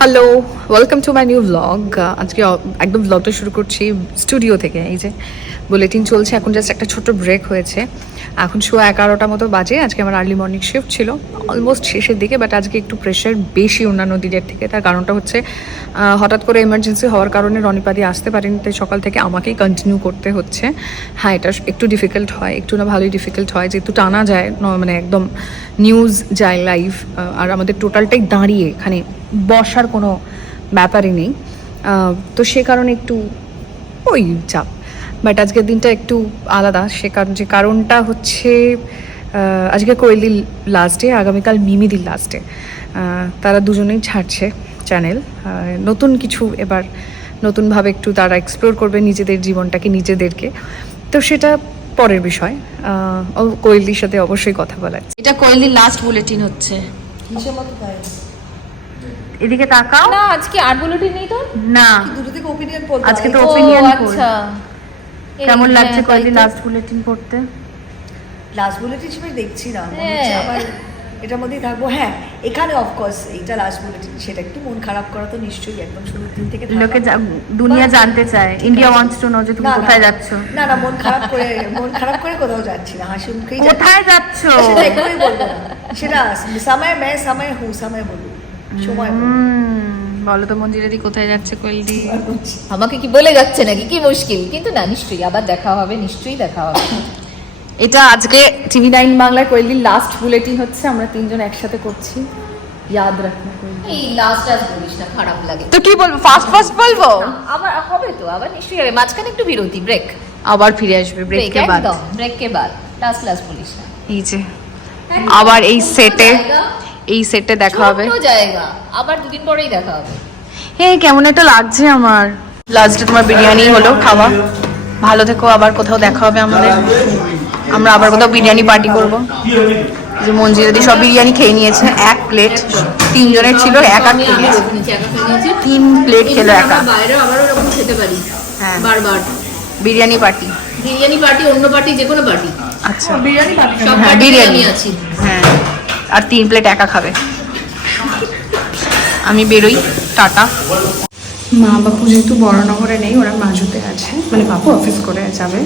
Hello welcome to my new blog আজকে একদম ব্লগটা শুরু করছি স্টুডিও থেকে, এই যে বুলেটিন চলছে, এখন জাস্ট একটা ছোট ব্রেক হয়েছে। এখন শো এগারোটা মতো বাজে, আজকে আমার আর্লি মর্নিং শিফট ছিল অলমোস্ট শেষের দিকে বাট আজকে একটু প্রেশার বেশি অন্যান্য দিনের থেকে। তার কারণটা হচ্ছে হঠাৎ করে এমার্জেন্সি হওয়ার কারণে রনিপাদি আসতে পারেনি, তাই সকাল থেকে আমাকেই কন্টিনিউ করতে হচ্ছে। হ্যাঁ এটা একটু ডিফিকাল্ট হয়, একটু না ভালোই ডিফিকাল্ট হয়, যেহেতু টানা যায় মানে একদম নিউজ যায় লাইভ আর আমাদের টোটালটাই দাঁড়িয়ে এখানে। বসার কোনো ব্যাপারই নেই। তো সে কারণে একটু ওই চাপ। বাট আজকের দিনটা একটু আলাদা। সে কারণ যে কারণটা হচ্ছে আজকে কোয়েলির লাস্টে আগামীকাল মিমিদির লাস্টে তারা দুজনেই ছাড়ছে চ্যানেল নতুন কিছু এবার নতুনভাবে একটু তারা এক্সপ্লোর করবে নিজেদের জীবনটাকে নিজেদেরকে। তো সেটা পরের বিষয়। কোয়েলির সাথে অবশ্যই কথা বলা এটা কোয়েলির লাস্ট বুলেটিন হচ্ছে। তাই। এদিকে তাকাও। না আজকে আর বুলেটিন নেই তো? না। দুটো থেকে ওপিনিয়ন বলতে আজকে তো opinion আচ্ছা। কেমন লাগছে হ্যাঁ, তাই তো। লাস্ট বুলেটিন পড়তে? লাস্ট বুলেটিন হিসেবে দেখছি না মনে হ্যাঁ। আবার এটার মধ্যেই থাকব। হ্যাঁ এখানে অফকোর্স এইটা লাস্ট বুলেটিন সেটা একটু মন খারাপ করা তো নিশ্চয়ই একদম শুরুর দিন থেকে লোকে দুনিয়া জানতে চায়। ইন্ডিয়া। ওয়ান্টস টু নো যে তুমি কোথায় যাচ্ছ। না না মন খারাপ করে মন খারাপ করে কোথাও যাচ্ছি না। হাসি মুখেই যাচ্ছি। কোথায় যাচ্ছ? সেটা এক্ষুনি বলব না। সেটা সময় মে সময় হু সময় বলব। সময় বলো। তো মঞ্জিরা কোথায় যাচ্ছে কোয়েলি আমাকে কি বলে যাচ্ছে নাকি? কি মুশকিল? কিন্তু না নিশ্চয়ই। আবার দেখা হবে নিশ্চয়ই দেখা হবে। এটা আজকে টিভি নাইন বাংলায় কোয়েলির লাস্ট বুলেটিন হচ্ছে আমরা তিনজন একসাথে করছি। ইয়াদ কোয়েলি এই লাস্ট আজ বলিস না খারাপ লাগে। তো কি বলব? ফার্স্ট ফার্স্ট বলব? আবার হবে তো আবার নিশ্চয়ই হবে। মাঝখানে একটু বিরতি ব্রেক আবার ফিরে আসবে ব্রেক কে বাদ। ব্রেক কে বাদ। লাস্ট লাস্ট বলিস না। এই যে আবার এই সেটে এই সেটে দেখা হবে। জায়গা আবার দুদিন পরেই দেখা হবে। হে কেমন একটা লাগছে আমার। লাস্টে তোমার বিরিয়ানি হলো খাওয়া। ভালো থেকো আবার কোথাও দেখা হবে আমাদের। আমরা আবার কোথাও বিরিয়ানি পার্টি করব। যে মঞ্জিরাদি সব বিরিয়ানি খেয়ে নিয়েছে এক প্লেট তিনজনের ছিল এক খেয়ে নিয়েছে তিন প্লেট খেলো একা বাইরে আবার ওরকম খেতে পারি। হ্যাঁ। বারবার। বিরিয়ানি পার্টি বিরিয়ানি পার্টি অন্য পার্টি যে কোনো পার্টি আচ্ছা সব হ্যাঁ, পার্টি বিরিয়ানি। আছি। হ্যাঁ। আর তিন প্লেট একা খাবে। আমি বেরোই টাটা। মা বাপু যেহেতু বড়নগরে নেই ওরা মাজুতে আছে মানে বাপু অফিস করে যাবে।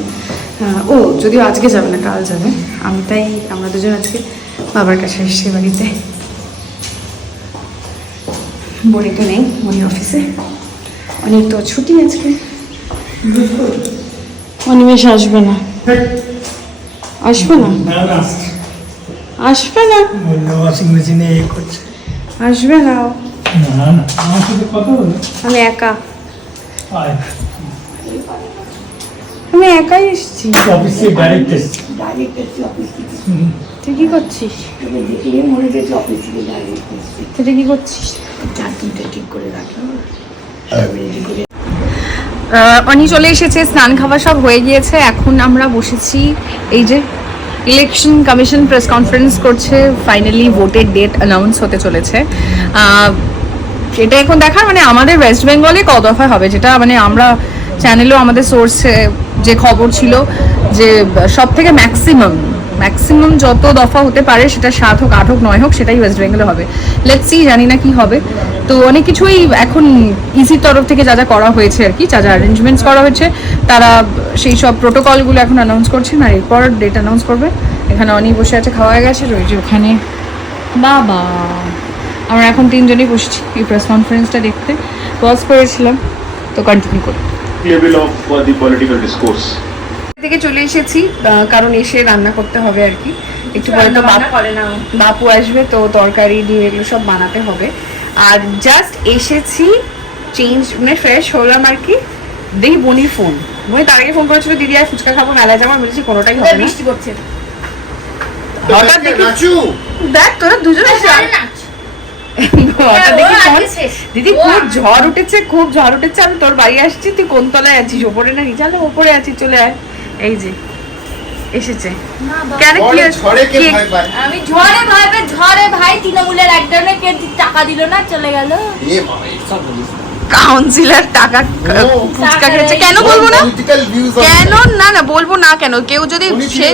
ও যদিও আজকে যাবে না কাল যাবে। আমি তাই আমরা দুজন আজকে বাবার কাছে এসেছি বাড়িতে। বড়ি তো নেই বড়ি অফিসে অনেক তো ছুটি আজকে। অনিমেষ আসবে না। আসবে না? আসবে না। বলল ওয়াশিং মেশিনে এ করছে। আসবে না। না না আমার সাথে কথা বলো। আমি একা। আমি একাই এসেছি। অফিস থেকে ডাইরেক্ট এসছি হুম। তুই কি করছিস? তুই কি করছিস? অনি চলে এসেছে স্নান খাওয়া সব হয়ে গিয়েছে এখন আমরা বসেছি এই যে ইলেকশন কমিশন প্রেস কনফারেন্স করছে ফাইনালি ভোটের ডেট অ্যানাউন্স হতে চলেছে। এটা এখন দেখার মানে আমাদের ওয়েস্ট বেঙ্গলে ক দফায় হবে, যেটা মানে আমরা চ্যানেলেও আমাদের সোর্সে যে খবর ছিল যে সব থেকে ম্যাক্সিমাম ম্যাক্সিমাম যত দফা হতে পারে সেটা সাত হোক আট হোক নয় হোক সেটাই ওয়েস্ট বেঙ্গলে হবে। লেটস সি জানি না কি হবে। তো অনেক কিছুই এখন ইসির তরফ থেকে যা যা করা হয়েছে আর কি, যা যা অ্যারেঞ্জমেন্টস করা হয়েছে, তারা সেই সব প্রোটোকলগুলো এখন অ্যানাউন্স করছেন আর এরপর ডেট অ্যানাউন্স করবে। এখানে অনেক বসে আছে, খাওয়া হয়ে গেছে, রয়েছে ওখানে বাবা। আমরা এখন তিনজনই বসছি এই প্রেস কনফারেন্সটা দেখতে। পজ করেছিলাম, তো কন্টিনিউ করি। থেকে চলে এসেছি কারণ এসে রান্না করতে হবে আর কি। একটু পরে তো বাপু আসবে তো তরকারি ডিম এগুলো সব বানাতে হবে। আর জাস্ট এসেছি চেঞ্জ মানে ফ্রেশ হলাম আর কি। দেখি বনির ফোন বনি তার আগে ফোন করেছিল দিদি আর ফুচকা খাব মেলায় যাব। আমি বলেছি কোনোটাই হবে বৃষ্টি পড়ছে। হঠাৎ দেখি দেখ তোরা দুজন হঠাৎ দেখি ফোন দিদি খুব ঝড় উঠেছে খুব ঝড় উঠেছে। আমি তোর বাড়ি আসছি তুই কোন তলায় আছিস? ওপরে না নিচে ওপরে আছিস চলে আয়। এই যে এসেছে। কেন কি আমি ঝড়ে ভয় পেয়ে? ঝড়ে ভাই তৃণমূলের একজনের কে টাকা দিল না চলে গেল। কাউন্সিলর টাকা ফুচকা খেয়েছে। কেন বলব না? কেন? না না বলব না কেন? কেউ যদি সে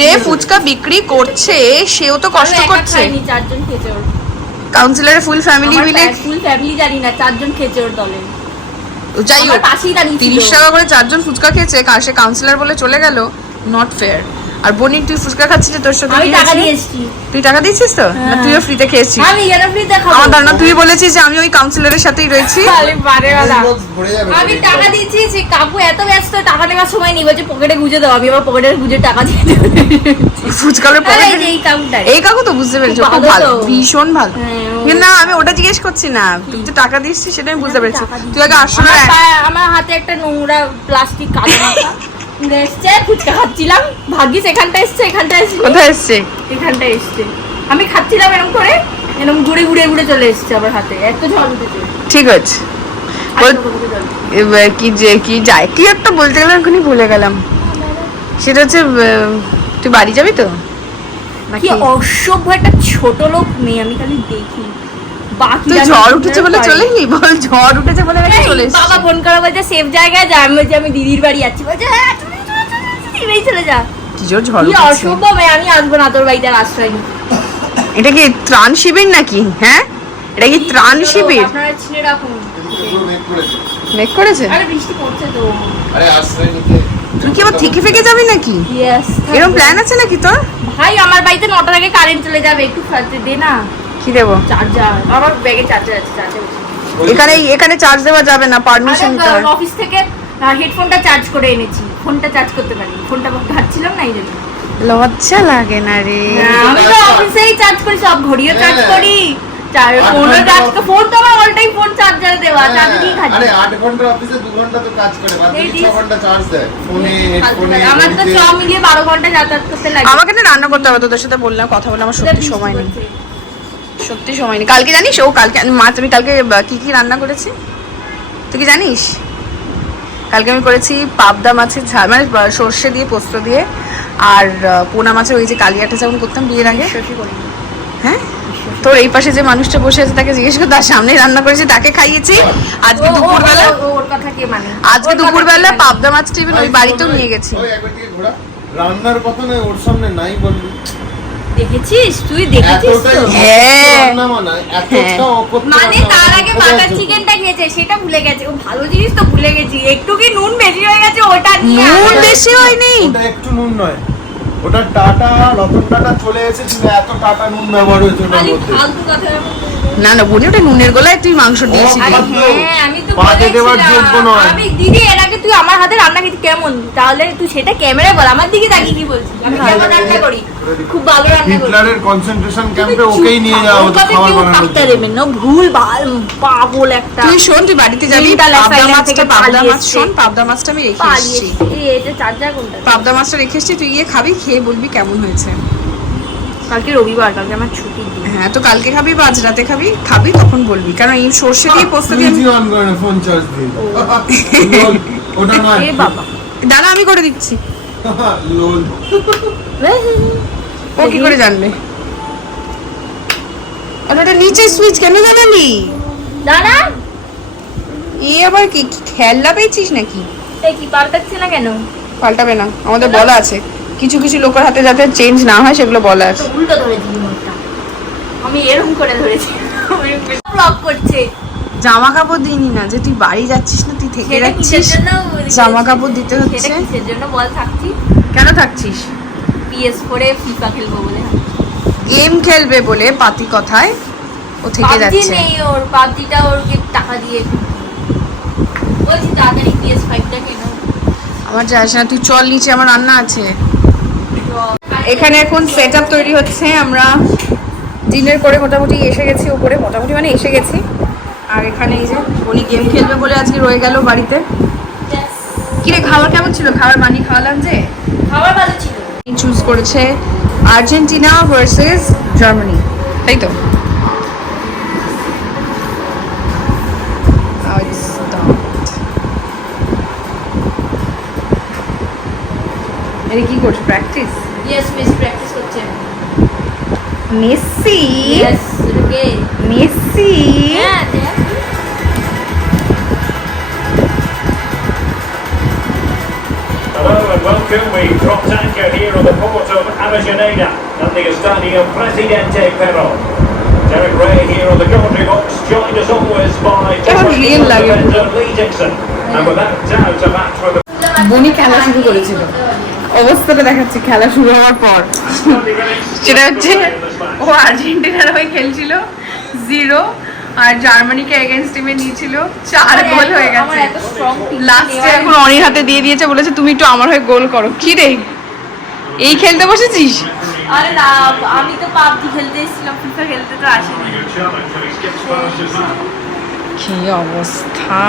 যে ফুচকা বিক্রি করছে সেও তো কষ্ট করছে। চারজন খেয়েছে ওর। কাউন্সিলরের ফুল ফ্যামিলি মিলে ফুল ফ্যামিলি জানি না চারজন খেয়েছে ওর দলে। যাই হোক। তিরিশ টাকা করে চারজন ফুচকা খেয়েছে সে কাউন্সিলর বলে চলে গেল নট ফেয়ার আর বনি তুই ফুচকা খাচ্ছিলি তোর সাথে আমি টাকা হয়েছে? দিয়ে এসেছি তুই টাকা দিয়েছিস তো? না হ্যাঁ। তুইও ফ্রিতে খেয়েছিস? আমি কেন ফ্রি দেখাবো আমার ধারণা তুই বলেছিস যে আমি ওই কাউন্সিলরের সাথেই রয়েছি। তাহলে বারেওয়ালা। আমি টাকা দিচ্ছি যে কাকু এত ব্যস্ত টাকা নেওয়ার সময় নেই বলছে পকেটে গুজে দাও আমি আবার পকেটে গুজে টাকা দিয়ে দেবো। আরে এই পকেটে এই কাকুটাই। এই কাকু তো বুঝতে পেরেছি খুব ভালো ভীষণ ভালো। হ্যাঁ, না আমি ওটা জিজ্ঞেস করছি না তুই যে টাকা দিচ্ছিস সেটা আমি বুঝতে পেরেছি। তুই আগে আসলে আমার আমার হাতে একটা নোংরা প্লাস্টিক কালো এসছে ফুচকা খাচ্ছিলাম। ভাগ্যিস এখানটা এসছে এখানটা এসছে। কোথায় এসছে? এখানটা এসছে। আমি খাচ্ছিলাম এরকম করে এরকম ঘুরে ঘুরে ঘুরে চলে এসছে আমার হাতে। এত ঝড় উঠেছে। ঠিক আছে। এবার কি যে কি যায়? কি একটা বলতে গেলাম এখনই ভুলে গেলাম। সেটা হচ্ছে তুই বাড়ি যাবি তো? কি অসভ্য একটা ছোট লোক মেয়ে আমি খালি দেখি। বাকি ঝড় উঠেছে বলে চলে গেলি বল ঝড় উঠেছে বলে চলে বাবা ফোন করা বলছে সেফ জায়গায় যা। আমি আমি দিদির বাড়ি যাচ্ছি বলছে হ্যাঁ তুমি চলে যা। কি জোর ঝড় কি মেয়ে আমি আসব না তোর বাড়িতে আশ্রয় নিতে। এটা কি ত্রাণ শিবির নাকি? হ্যাঁ? এটা কি ত্রাণ শিবির? আপনারা ছিঁড়ে রাখুন। মেক করেছে? আরে বৃষ্টি পড়ছে তো। আরে আশ্রয় নিতে। তুই কি আবার থেকে ফেকে যাবি নাকি? এরকম প্ল্যান আছে নাকি তোর? ভাই আমার বাড়িতে নটার আগে কারেন্ট চলে যাবে একটু ফালতে দে না। কি দেবো? চার্জার আমার ব্যাগে চার্জার আছে চার্জার এখানে এখানে চার্জ দেওয়া যাবে না পারমিশন অফিস থেকে হেডফোনটা চার্জ করে এনেছি। ফোনটা চার্জ করতে পারি ফোনটা ঘাটছিলাম না এই জন্য। লজ্জা লাগে না রে। আমি তো অফিসেই চার্জ করি সব ঘড়িও চার্জ হ্যাঁ। করি। চার ফোনও চার্জ ফোন তো আমার অল টাইম ফোন চার্জার দেওয়া চার্জ দিয়ে হ্যাঁ, আরে খাচ্ছি আট ঘণ্টা অফিসে দু ঘণ্টা তো কাজ করে বাকি ছ দিস- ঘণ্টা চার্জ দেয় ফোনে হেডফোনে আমার তো ছ মিলিয়ে বারো ঘণ্টা যাতায়াত করতে লাগে। আমাকে না রান্না করতে হবে তোদের সাথে বললাম কথা বলে আমার সত্যি সময় নেই। সত্যি সময় নেই। কালকে জানিস ও কালকে মাছ আমি কালকে কি কি রান্না করেছি? তুই কি জানিস? কালকে আমি করেছি পাবদা মাছের ঝাল মানে সর্ষে দিয়ে পোস্ত দিয়ে আর পোনা মাছের ওই যে কালিয়াটা যেমন করতাম বিয়ের আগে। হ্যাঁ? তোর এই পাশে যে মানুষটা বসে আছে তাকে জিজ্ঞেস কর তার সামনেই রান্না করেছি তাকে খাইয়েছি। আজকে দুপুরবেলা ওর কথা কে মানে? আজকে দুপুরবেলা? পাবদা মাছটা ওই বাড়িতেও নিয়ে গেছি। রান্নার কথা নয় ওর সামনে নাই বলবি দেখেছিস? তুই দেখেছিস তো? হ্যাঁ। মানে এতটা অকথ্য মানে তার আগে বাটার চিকেনটা খেয়েছে সেটা ভুলে গেছে। ও ভালো জিনিস তো ভুলে গেছি। একটু কি নুন বেশি হয়ে গেছে ওটা নিয়ে নুন বেশি হয়নি। ওটা একটু নুন নয়। ওটা টাটা রতন টাটা চলে এসেছিল এত টাটা নুন ব্যবহার হয়েছে ওটার মধ্যে। না না বলি ওটা নুনের গলায় তুই মাংস দিয়েছিলি। ফালতু। হ্যাঁ আমি তো বাদে দেওয়ার যোগ্য নয়। আমি দিদি এর আগে তুই আমার হাতে রান্না খেতে কেমন? তাহলে তুই সেটা ক্যামেরায় বল আমার দিকে তাকিয়ে কি বলছিস? আমি কেমন রান্না করি? খুব ভালো রান্না করি হিটলারের কনসেন্ট্রেশন ক্যাম্পে ওকেই নিয়ে যাওয়া হতো খাবার বানানোর জন্য। না। ভুল ভালো পাগল একটা তুই শোন তুই বাড়িতে যাবি পাবদা মাছটা থেকে পাবদা মাছ শোন পাবদা মাছটা আমি রেখে এসেছি। এই এটা চার্জার কোনটা পাবদা মাছটা রেখে এসেছি তুই গিয়ে খাবি খেয়ে বলবি কেমন হয়েছে। কালকে রবিবার কালকে আমার দিন। হ্যাঁ তো কালকে খাবি বা আজ রাতে খাবি খাবি তখন বলবি। কারণ এই সর্ষে দিয়ে পোস্ত দিয়ে আমি- অন করে ফোন চার্জ লোল, ওটা না এ বাবা। দাঁড়া আমি করে দিচ্ছি। লোল ও কি করে জানবে? আর ওটা নিচে সুইচ কেন জানালি এ আবার কি খেলনা পেয়েছিস নাকি? কি পাল্টাচ্ছে না কেন? পাল্টাবে না আমাদের বলা আছে। কিছু কিছু লোকের হাতে যাতে চেঞ্জ না হয় সেগুলো বলা আছে। উল্টো ধরেছি রিমোটটা আমি এরকম করে ধরেছি। ব্লক করছে। জামা কাপড় দিইনি না যে তুই বাড়ি যাচ্ছিস না তুই থেকে যাচ্ছিস? জামা কাপড় দিতে হচ্ছে? সেটা কিসের জন্য? বল থাকছি। কেন থাকছিস? পিএস করে ফিফা খেলব বলে। গেম খেলবে বলে পাতি কথায় ও থেকে যাচ্ছে। নেই ওর পাবজিটা ওরকে টাকা দিয়ে বলছি তাড়াতাড়ি পিএস ফাইভটা কেন। আমার না তুই চল নিচে আমার রান্না আছে। এখানে এখন সেট তৈরি হচ্ছে আমরা ডিনার করে মোটামুটি এসে গেছি উপরে মোটামুটি মানে এসে গেছি। আর এখানে এই যে উনি গেম খেলবে বলে আজকে রয়ে গেল বাড়িতে। কিরে খাবার কেমন ছিল? খাবার মানি খাওয়ালাম যে? খাবার ভালো ছিল। চুজ করেছে আর্জেন্টিনা ভার্সেস জার্মানি তাই তো. এটা কি করছ? প্র্যাকটিস ইয়েস মেসি প্র্যাকটিস করছে মেসি ইয়েস মেসি হ্যাঁ and welcome. We dropped anchor here on the port of Avellaneda at the Estadio Presidente Perón. Derek Ray here on the commentary box, joined as always by Lee Dixon. And without doubt, a match for the বনি খেলা শুরু করেছিল অবস্থাটা দেখাচ্ছি খেলা শুরু হওয়ার পর সেটা হচ্ছে ও আর্জেন্টিনার হয়ে খেলছিল জিরো আর জার্মানিকে এগেনস্ট টিমে নিয়েছিল চার গোল হয়ে আমার গেছে। এত স্ট্রং লাস্টে এখন অনির হাতে দিয়ে দিয়েছে বলেছে তুমি একটু আমার হয়ে গোল করো। কি রে? এই খেলতে বসেছিস? আরে না আমি তো পাবজি খেলতে এসেছিলাম ফিফা খেলতে তো আসিনি. কি অবস্থা?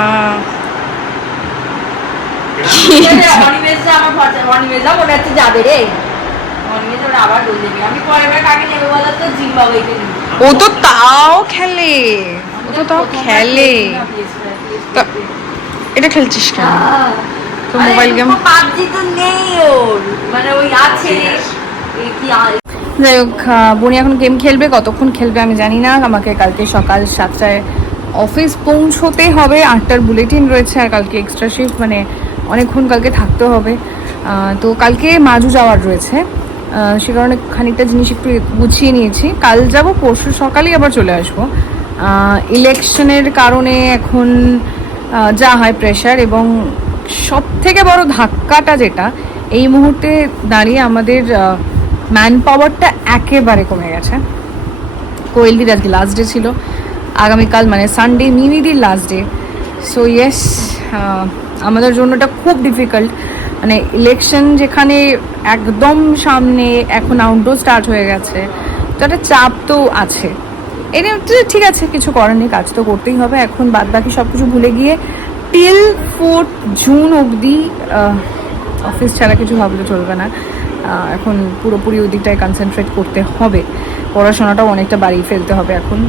অনিমেজা আমার অনিমেজা মনে হচ্ছে যাবে রে। ও তো তাও খেলে। ও তো তাও খেলে। তা- এটা খেলছিস কেন? তো মোবাইল গেম পাবজি তো নেই ওর। মানে ওই আছে। এই কি আর- যাই হোক বনি এখন গেম খেলবে কতক্ষণ খেলবে আমি জানি না। আমাকে কালকে সকাল সাতটায় অফিস পৌঁছতে হবে। আটটার বুলেটিন রয়েছে আর কালকে এক্সট্রা শিফট মানে অনেকক্ষণ কালকে থাকতে হবে। তো কালকে মাজু যাওয়ার রয়েছে। সে কারণে খানিকটা জিনিস একটু গুছিয়ে নিয়েছি। কাল যাব, পরশু সকালেই আবার চলে আসব। ইলেকশনের কারণে এখন যা হয় প্রেশার এবং সব থেকে বড় ধাক্কাটা যেটা, এই মুহূর্তে দাঁড়িয়ে আমাদের ম্যান পাওয়ারটা একেবারে কমে গেছে। কোয়েলদির আজকে লাস্ট ডে ছিল। আগামীকাল মানে সানডে মিমিদির লাস্ট ডে সো ইয়েস আমাদের জন্য খুব ডিফিকাল্ট মানে ইলেকশন যেখানে একদম সামনে এখন আউটডোর স্টার্ট হয়ে গেছে, তো একটা চাপ তো আছে। এটা ঠিক আছে, কিছু করার নেই, কাজ তো করতেই হবে। এখন বাদ বাকি সব কিছু ভুলে গিয়ে টিল ফোর্থ জুন অবধি অফিস ছাড়া কিছু ভাবলে চলবে না। এখন পুরোপুরি ওই দিকটায় কনসেন্ট্রেট করতে হবে। পড়াশোনাটাও অনেকটা বাড়িয়ে ফেলতে হবে এখন।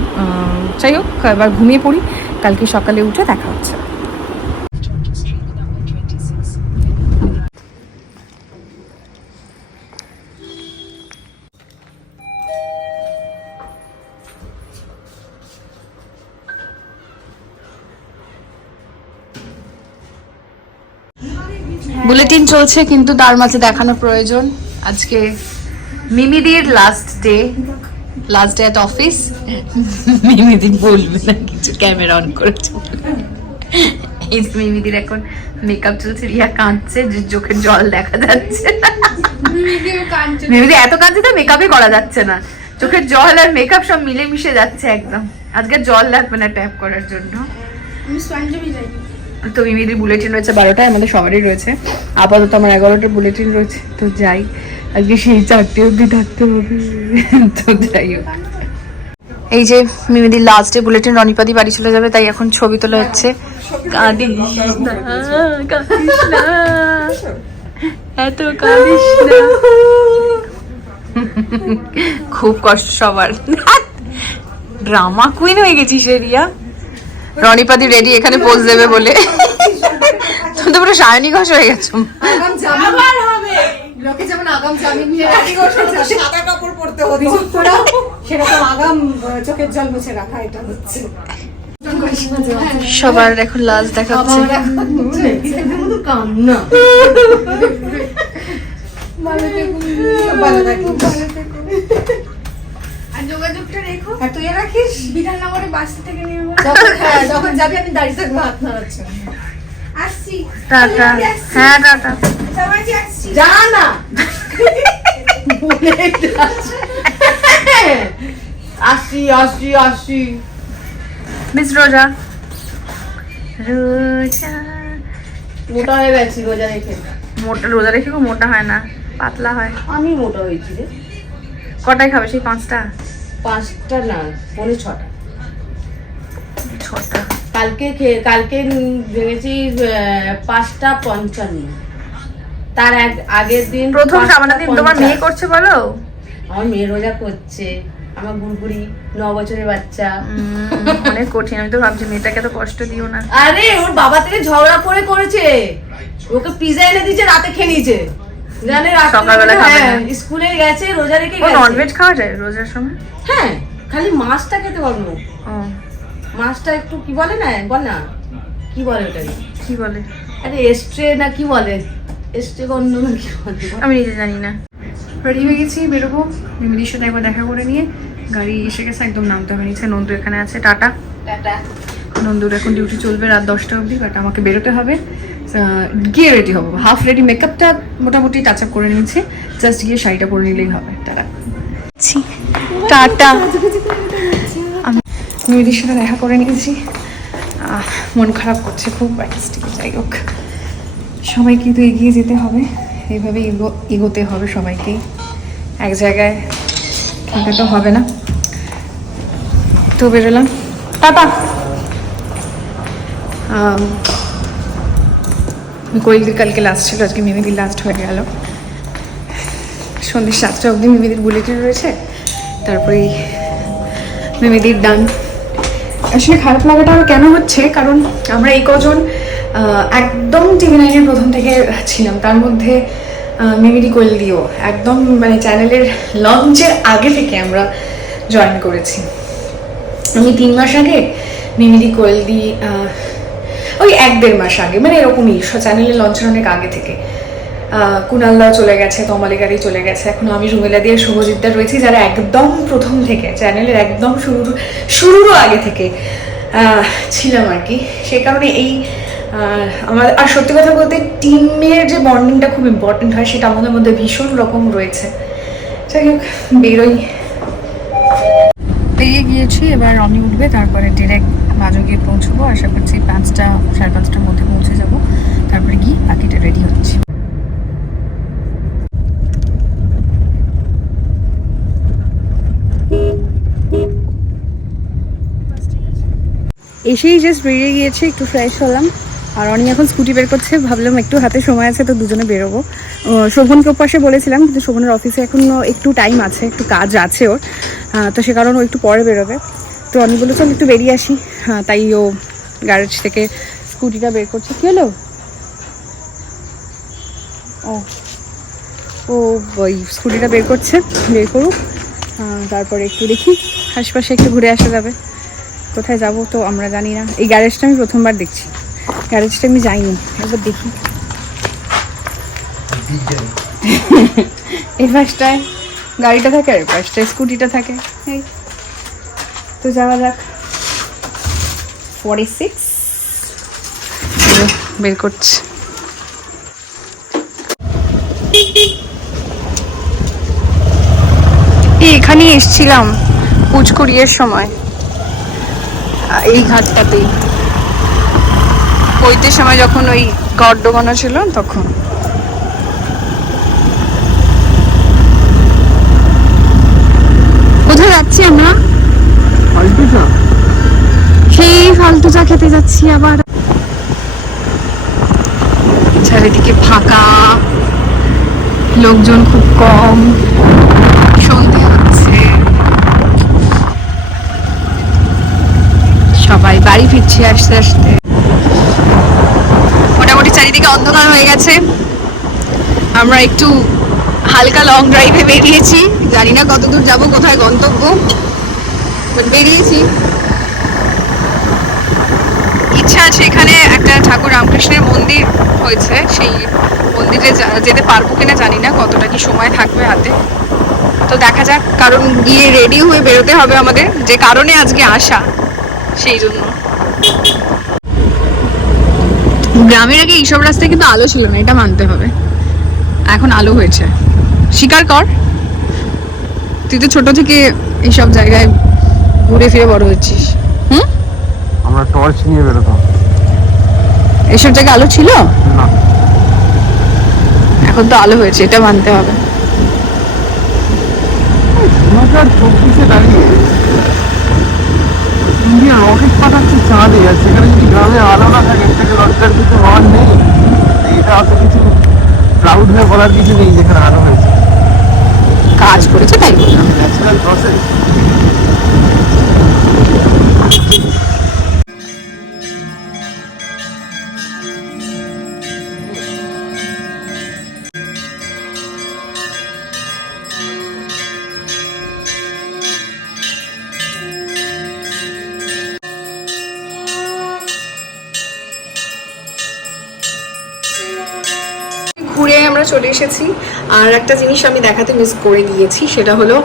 যাই হোক, এবার ঘুমিয়ে পড়ি। কালকে সকালে উঠে দেখা হচ্ছে। চলছে কিন্তু তার মাঝে দেখানো প্রয়োজন। আজকে মিমিদির last day last day at office মিমিদি বলবে না কিছু ক্যামেরা অন করেছে। এই মিমিদির এখন মেকআপ চলছে রিয়া কাঁদছে যে চোখের জল দেখা যাচ্ছে। মিমিদি এত কাঁদছে তো মেকআপই করা যাচ্ছে না। চোখের জল আর মেকআপ সব মিলে মিশে যাচ্ছে একদম। আজকে জল লাগবে না ট্যাপ করার জন্য। তো মিমিদির বুলেটিন রয়েছে বারোটায় আমাদের সবারই রয়েছে। আপাতত আমার এগারোটা বুলেটিন রয়েছে তো যাই। আজকে সেই চারটে অবধি থাকতে হবে তো যাই হোক। এই যে মিমিদির লাস্ট ডে বুলেটিন রনিপাদি বাড়ি চলে যাবে তাই এখন ছবি তোলা হচ্ছে। এত কাঁদিস না। খুব কষ্ট সবার। ড্রামা কুইন হয়ে গেছিস রিয়া। রনিপাদি রেডি এখানে পোজ দেবে বলে। তুমি তো পুরো সায়নী ঘোষ হয়ে গেছো। সাদা কাপড় পরতে হতো। সেরকম আগাম চোখের জল মুছে রাখা এটা হচ্ছে। সবার এখন লাস্ট দেখাচ্ছে। ভালো যোগাযোগটা রেখো। আর তুই রাখিস? বিধাননগরে বাস থেকে নেবে যখন হ্যাঁ যখন যাবি আমি দাঁড়িয়ে থাকব হাত নাড়াচ্ছি আসছি। টাটা হ্যাঁ টাটা সবাইকে আসছি। যা না। আসি আসি আসি মিস রোজা রোজা। মোটা হয়ে গেছি রোজা রেখে। মোটা রোজা রেখে মোটা হয় না পাতলা হয়। আমি মোটা হয়েছি রে। কটায় খাবে? সেই পাঁচটা? পাঁচটা না পৌনে ছটা। ছটা। কালকে খেয়ে কালকে ভেঙেছি পাঁচটা পঞ্চান্ন। তার এক আগের দিন প্রথম সামান্য দিন তোমার মেয়ে করছে বলো? আমার মেয়ে রোজা করছে আমার গুড়গুড়ি ন বছরের বাচ্চা। অনেক কঠিন। আমি তো ভাবছি মেয়েটাকে তো কষ্ট দিও না। আরে ওর বাবা থেকে ঝগড়া করে করেছে। ওকে পিজা এনে দিয়েছে রাতে খেয়ে নিয়েছে। সকালবেলা খাবে স্কুলে গেছে রোজা রেখে গেছে। ননভেজ খাওয়া যায় রোজার সময়? হ্যাঁ খালি মাছটা খেতে পারব মাছটা একটু কি বলে না? বল না। কি বলে ওটাকে কি বলে? আরে এস্ট্রে না কি বলে? এস্ট্রে গন্ধ না কি বলে? আমি নিজে জানি না। রেডি হয়ে গেছি বেরোবো। মিমিদির সাথে একবার দেখা করে নিয়ে। গাড়ি এসে গেছে একদম নামতে হবে নিচে নন্দু এখানে আছে টাটা। টাটা। নন্দুর এখন ডিউটি চলবে রাত দশটা অবধি বাট আমাকে বেরোতে হবে। গিয়ে রেডি হব। হাফ রেডি মেকআপটা মোটামুটি টাচ আপ করে নিয়েছি। জাস্ট গিয়ে শাড়িটা পরে নিলেই হবে টাটা টাটা। আমি মেয়েদের সাথে দেখা করে নিয়েছি। আহ, মন খারাপ করছে খুব অ্যাটলিস্ট যাই হোক। সবাই কিন্তু এগিয়ে যেতে হবে। এইভাবে এগো এগোতে হবে সবাইকেই এক জায়গায় থাকলে তো হবে না। তো বেরোলাম। টাটা। কোয়েলদির কালকে লাস্ট ছিল, আজকে মিমিদির লাস্ট হয়ে গেল। সন্ধ্যে সাতটা অবধি মিমিদির বুলেটিন রয়েছে, তারপরে মিমিদির ডান আসলে খারাপ লাগাটা আরও কেন হচ্ছে? কারণ আমরা এই কজন একদম টিভি নাইনের প্রথম থেকে ছিলাম, তার মধ্যে মিমিদি কোয়েলদিও একদম মানে চ্যানেলের লঞ্চের আগে থেকে আমরা জয়েন করেছি। আমি তিন মাস আগে মিমিদি কোয়েলদি ওই এক দেড় মাস আগে মানে এরকমই চ্যানেলে লঞ্চের অনেক আগে থেকে। কুণালদা চলে গেছে তমালিকারি চলে গেছে, এখন আমি রুমেলা দিয়ে শুভজিৎদা রয়েছি, যারা একদম প্রথম থেকে চ্যানেলের একদম শুরুর, শুরুরও আগে থেকে ছিলাম আর কি। সে কারণে এই আমার, আর সত্যি কথা বলতে টিমের যে বন্ডিংটা খুব ইম্পর্টেন্ট হয়, সেটা আমাদের মধ্যে ভীষণ রকম রয়েছে। যাই হোক, বেরোই। গিয়েছি এবার রনি উঠবে, তারপরে ডিরেক্ট মাঝে গিয়ে পৌঁছবো, আশা করছি পাঁচটা, সাড়ে পাঁচটার মধ্যে পৌঁছে যাব। তারপরে গিয়ে বাকিটা রেডি হচ্ছে। এসেই জাস্ট বেরিয়ে গিয়েছে, একটু ফ্রেশ হলাম। আর অনি এখন স্কুটি বের করছে। ভাবলাম একটু হাতে সময় আছে, তো দুজনে বেরোবো। শোভনকে পাশে বলেছিলাম, কিন্তু শোভনের অফিসে এখন একটু টাইম আছে, একটু কাজ আছে ওর। তো সে কারণে ও একটু পরে বেরোবে। তো অনি বলে চল একটু বেরিয়ে আসি। তাই ও গ্যারেজ থেকে স্কুটিটা বের করছে। কী হলো? ও ও, ওই স্কুটিটা বের করছে, বের করুক। তারপরে একটু দেখি, আশপাশে একটু ঘুরে আসা যাবে। কোথায় যাব তো আমরা জানি না। এই গ্যারেজটা আমি প্রথমবার দেখছি। গ্যারেজটা আমি যাইনি একবার দেখি। এই পাশটায় গাড়িটা থাকে আর এই পাশটায় স্কুটিটা থাকে। এই। তো যাওয়া যাক। ফর্টি সিক্স বের করছি। এই এখানেই এসছিলাম পুচকুড়িয়ের সময়। এই ঘাটটাতেই। পৈতের সময় যখন ওই গড্ডবানা ছিল তখন। কোথায় যাচ্ছি আমরা? সেই ফালতু চা খেতে যাচ্ছি আবার। চারিদিকে ফাঁকা লোকজন খুব কম সন্ধে হচ্ছে। সবাই বাড়ি ফিরছে আস্তে আস্তে। চারিদিকে অন্ধকার হয়ে গেছে। আমরা একটু হালকা লং ড্রাইভে বেরিয়েছি। জানি না কত দূর যাব, কোথায় গন্তব্য বেরিয়েছি। ইচ্ছা আছে এখানে একটা ঠাকুর রামকৃষ্ণের মন্দির হয়েছে। সেই মন্দিরে যেতে পারব কিনা জানি না কতটা কি সময় থাকবে হাতে। তো দেখা যাক, কারণ গিয়ে রেডি হয়ে বেরোতে হবে আমাদের। যে কারণে আজকে আসা, সেই জন্য। গ্রামের আগে এইসব রাস্তায় কিন্তু আলো ছিল না এটা মানতে হবে। এখন আলো হয়েছে। স্বীকার কর। তুই তো ছোট থেকে এইসব জায়গায় ঘুরে ফিরে বড় হচ্ছিস। হুম? আমরা টর্চ নিয়ে বেরোতাম। এইসব জায়গায় আলো ছিল? না। এখন তো আলো হয়েছে এটা মানতে হবে দু হাজার চব্বিশে দাঁড়িয়ে ইন্ডিয়া রকেট পাঠাচ্ছে চাঁদে আর সেখানে যদি গ্রামে আলো না থাকে থেকে লজ্জার কিছু হওয়ার নেই। এটা অত কিছু প্রাউড হয়ে বলার কিছু নেই যেখানে আলো হয়েছে। কাজ করেছে তাই ন্যাচারাল প্রসেস চলে এসেছি। আর একটা জিনিস আমি দেখাতে মিস করে গিয়েছি সেটা হলো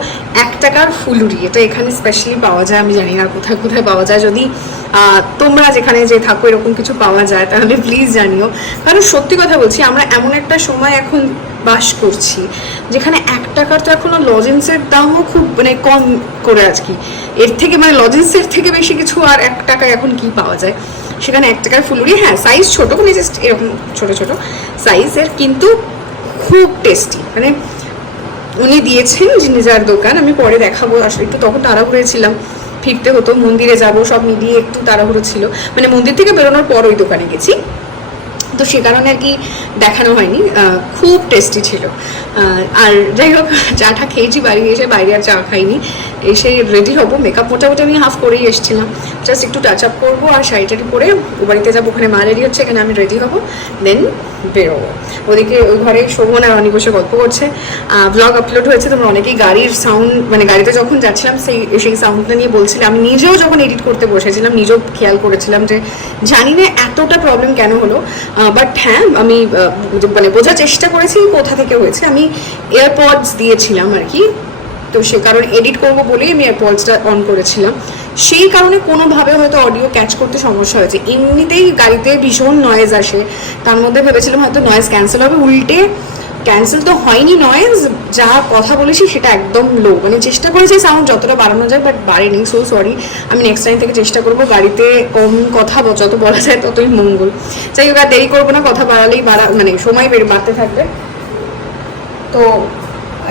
এক টাকার ফুলুরি। এটা এখানে স্পেশালি পাওয়া যায়, আমি জানি না কোথায় কোথায় পাওয়া যায়। যদি তোমরা যেখানে যে থাকো এরকম কিছু পাওয়া যায়, তাহলে প্লিজ জানিও। কারণ সত্যি কথা বলছি, আমরা এমন একটা সময় এখন বাস করছি, যেখানে এক টাকার তো এখনও লজেন্সের দামও খুব মানে কম করে আর কি। এর থেকে মানে লজেন্সের থেকে বেশি কিছু আর এক টাকায় এখন কি পাওয়া যায়? সেখানে এক টাকার ফুলুরি হ্যাঁ সাইজ ছোটো মানে জাস্ট এরকম ছোটো ছোটো সাইজের কিন্তু খুব টেস্টি মানে উনি দিয়েছেন যার দোকান, আমি পরে দেখাবো। আসলে একটু তখন তাড়াহুড়ো ছিলাম। ফিরতে হতো, মন্দিরে যাব, সব মিলিয়ে একটু তাড়াহুড়ো ছিল। মানে মন্দির থেকে বেরোনোর পর ওই দোকানে গেছি। তো সে কারণে আর কি দেখানো হয়নি। খুব টেস্টি ছিল। আর যাই হোক চাটা খেয়েছি, বাড়ি এসে বাইরে আর চা খাইনি। এসে রেডি হব। মেকআপ মোটামুটি আমি হাফ করেই এসেছিলাম। জাস্ট একটু টাচ আপ করব আর শাড়ি টাড়ি পরে ও বাড়িতে যাব। ওখানে মা রেডি হচ্ছে, এখানে আমি রেডি হব। দেন বেরোবো। ওদিকে ওই ঘরে শোভন আর অনেক বসে গল্প করছে। ব্লগ আপলোড হয়েছে, তোমরা অনেকেই গাড়ির সাউন্ড মানে গাড়িতে যখন যাচ্ছিলাম, সেই সেই সাউন্ডটা নিয়ে বলছিলাম আমি নিজেও যখন এডিট করতে বসেছিলাম, নিজেও খেয়াল করেছিলাম যে জানি না এতটা প্রবলেম কেন হলো। বাট হ্যাঁ আমি মানে বোঝার চেষ্টা করেছি কোথা থেকে হয়েছে। আমি এয়ারপডস দিয়েছিলাম আর কি। তো সে কারণে এডিট করব বলেই আমি এয়ারপডসটা অন করেছিলাম। সেই কারণে কোনোভাবে হয়তো অডিও ক্যাচ করতে সমস্যা হয়েছে। এমনিতেই গাড়িতে ভীষণ নয়েজ আসে। তার মধ্যে ভেবেছিলাম হয়তো নয়েজ ক্যান্সেল হবে। উল্টে ক্যান্সেল তো হয়নি নয়েজ যা কথা বলেছি সেটা একদম লো মানে চেষ্টা করেছি সাউন্ড যতটা বাড়ানো যায় বাট বাড়েনি। সো সরি আমি নেক্সট টাইম থেকে চেষ্টা করব। গাড়িতে কম কথা যত বলা যায় ততই মঙ্গল। যাই হোক, আর দেরি করব না। কথা বাড়ালেই বাড়া মানে সময় বের বাড়তে থাকবে। তো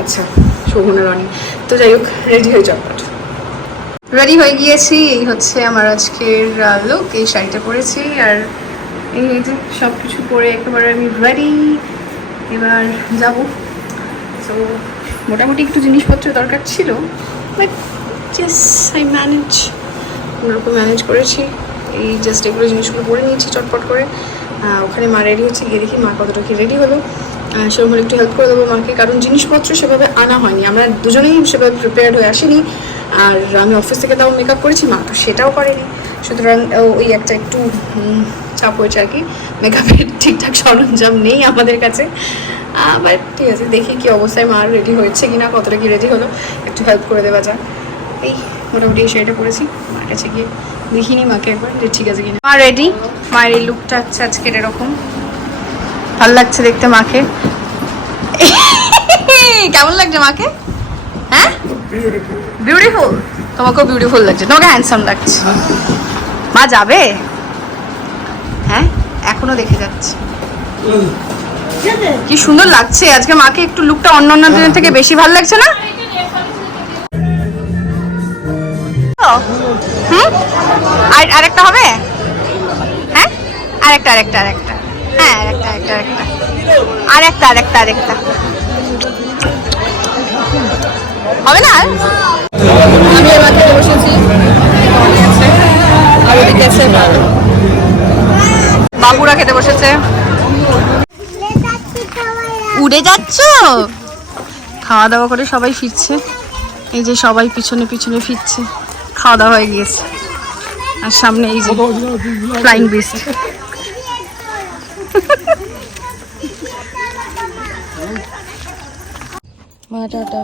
আচ্ছা। শোভনের অনেক তো যাই হোক রেডি হয়ে চটপট রেডি হয়ে গিয়েছি, এই হচ্ছে আমার আজকের লুক এই শাড়িটা পরেছি, আর এই যে সব কিছু পরে একেবারে আমি রেডি এবার যাব। তো মোটামুটি একটু জিনিসপত্র দরকার ছিল বাট জাস আই ম্যানেজ কোনোরকম ম্যানেজ করেছি। এই জাস্ট এগুলো জিনিসগুলো পরে নিয়েছি চটপট করে। ওখানে মা রেডি হচ্ছে, গিয়ে দেখি মা কতটা কি রেডি হলো। সেরকম একটু হেল্প করে দেবো মাকে, কারণ জিনিসপত্র সেভাবে আনা হয়নি। আমরা দুজনেই সেভাবে প্রিপেয়ার্ড হয়ে আসিনি। আর আমি অফিস থেকে তাও মেকআপ করেছি, মা তো সেটাও করেনি। সুতরাং ওই একটা একটু চাপ হয়েছে আর কি। মেকআপের ঠিকঠাক সরঞ্জাম নেই আমাদের কাছে। বাট ঠিক আছে, দেখি কি অবস্থায় মা রেডি হয়েছে কি না কতটা কি রেডি হলো। একটু হেল্প করে দেওয়া যাক। এই, মোটামুটি এই শাড়িটা পরেছি। মার কাছে গিয়ে দেখিনি মাকে একবার, যে ঠিক আছে কিনা। মা রেডি মায়ের এই লুকটা হচ্ছে আজকের এরকম। ভালো লাগছে দেখতে মাকে। কেমন লাগছে মাকে? হ্যাঁ? বিউটিফুল তোমাকেও বিউটিফুল লাগছে। তোমাকে হ্যান্ডসাম লাগছে। মা যাবে? হ্যাঁ এখনও দেখে যাচ্ছে। কি সুন্দর লাগছে। আজকে মাকে একটু লুকটা অন্য অন্য দিনের থেকে বেশি ভালো লাগছে না? হুম? আর আরেকটা হবে? হ্যাঁ? আরেকটা আরেকটা আরেকটা। হ্যাঁ আরেকটা আরেকটা আরেকটা আরেকটা আরেকটা। হবে না আর? আমি এবার খেতে বসেছি। আর ওদিকে আছে বাবুরা খেতে বসেছে। উড়ে যাচ্ছ? খাওয়া দাওয়া করে সবাই ফিরছে। এই যে সবাই পিছনে পিছনে ফিরছে। খাওয়া দাওয়া হয়ে গিয়েছে। আর সামনে এই যে ফ্লাইং বিস্ট মা টাটা।